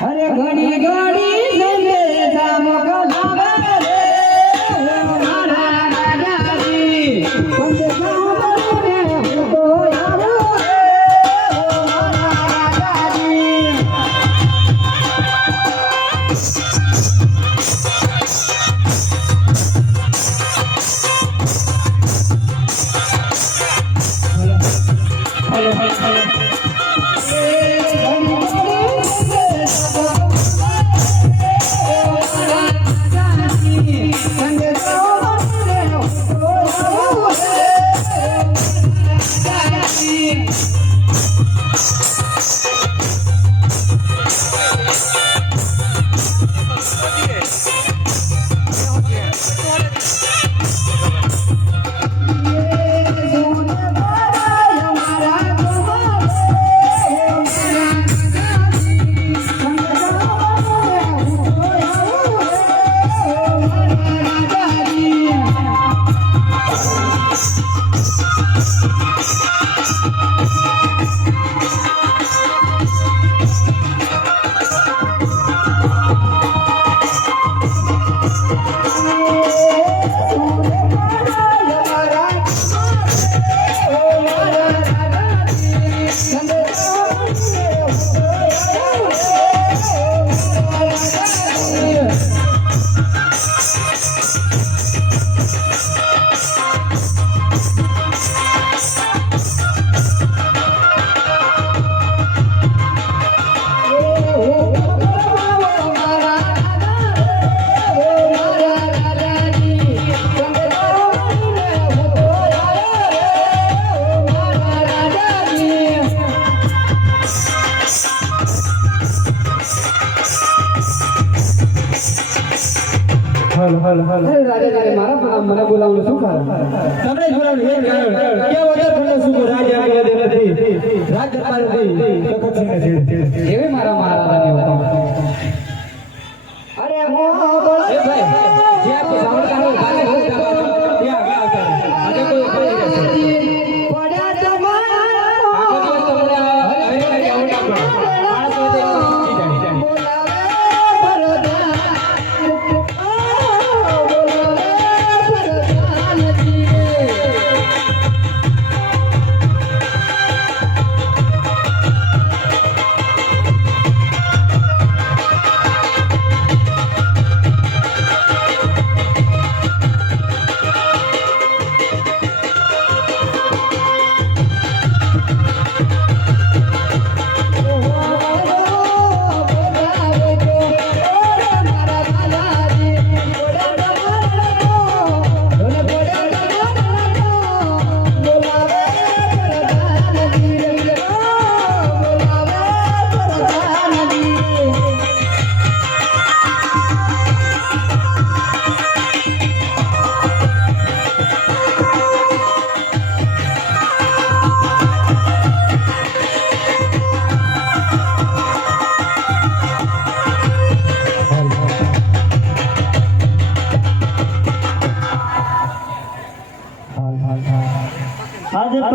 અરે ઘડી ઘડી અરે મારા અરે મોહબ્બત એ જે આપણે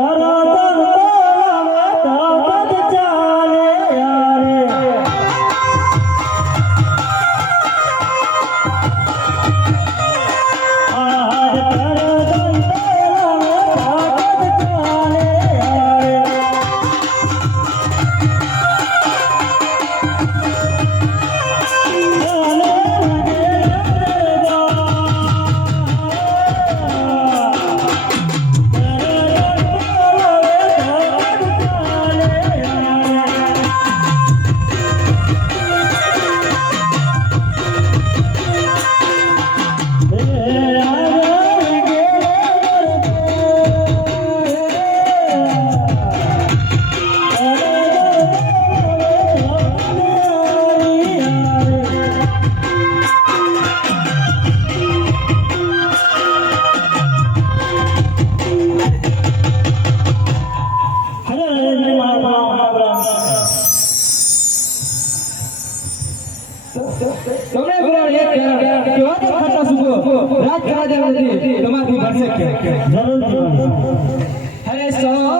આજ તમારી પાસે જરૂર અરે સો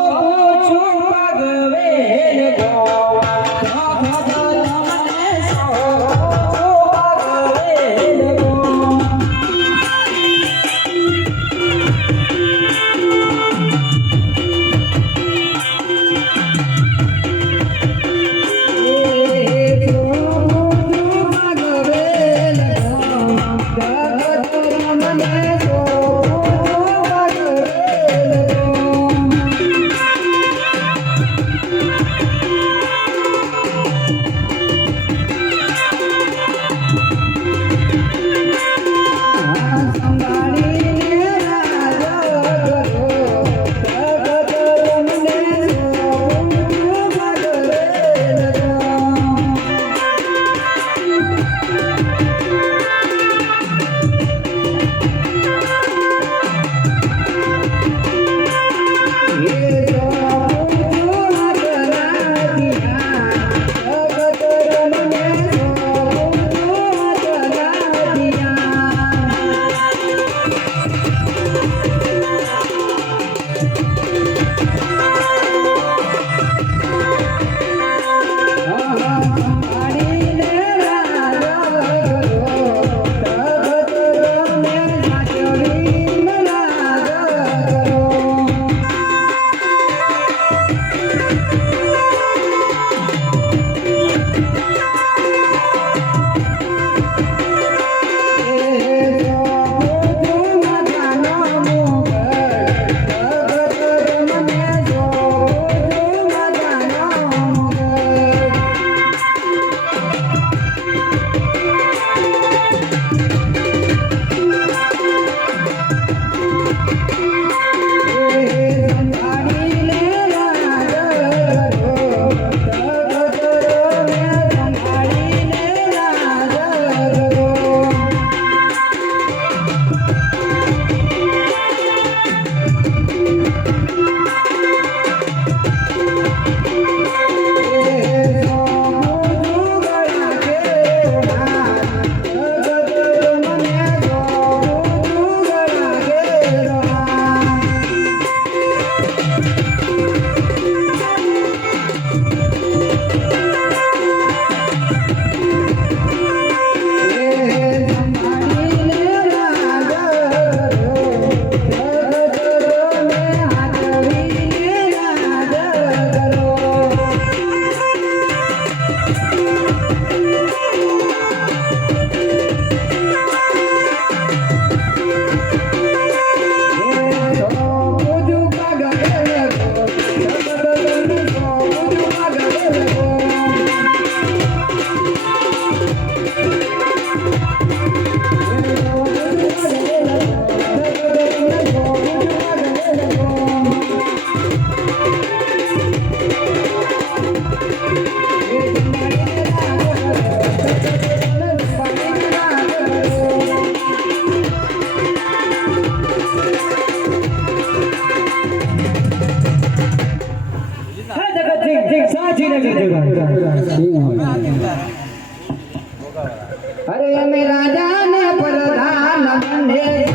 અરે અમે રાજા ને પ્રધાન બંને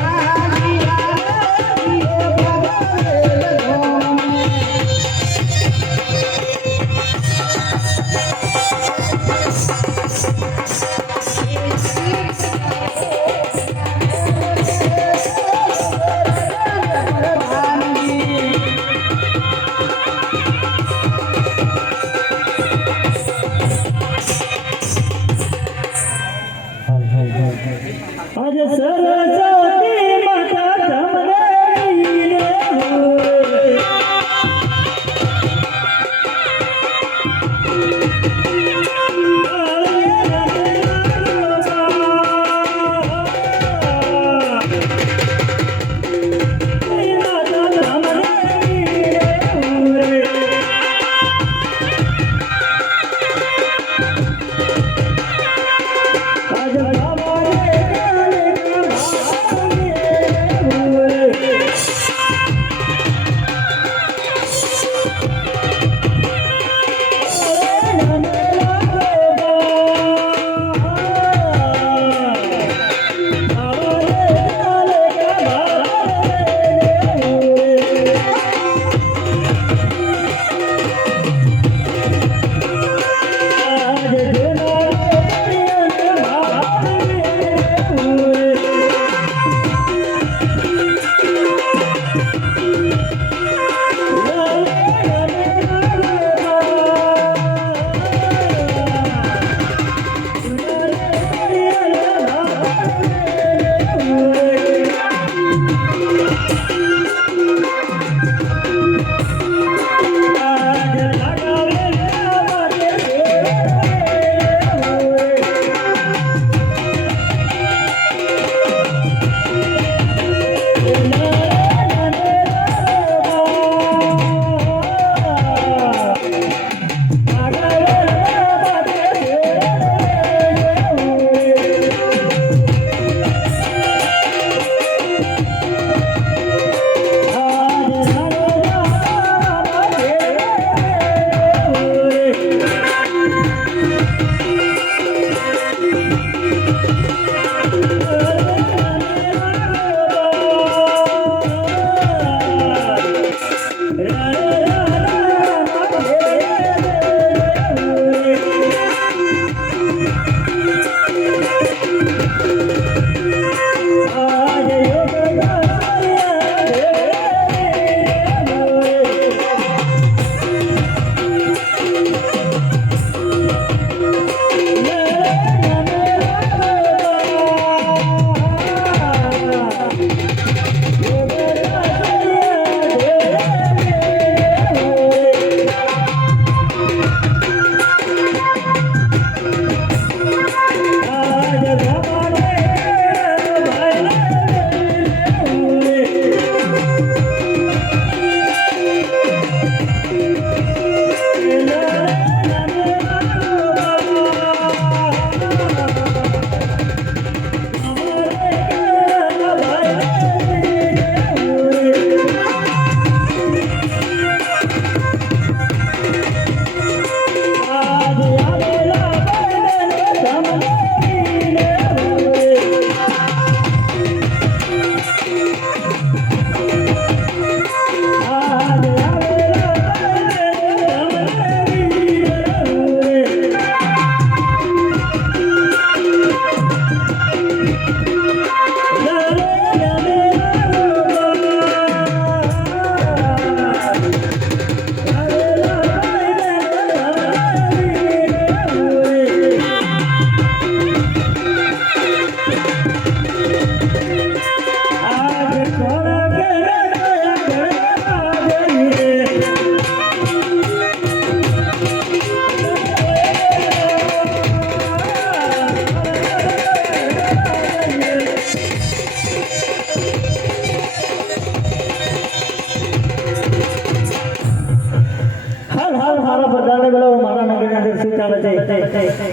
બધાને બોલો મારા નગરના અંદર શું ચાલે છે.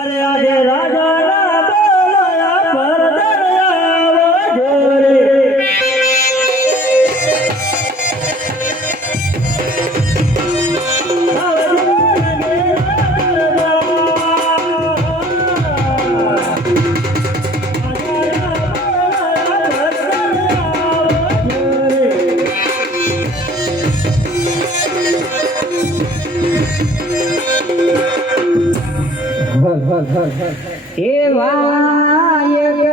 અરે આજે રાજા એ વાયકા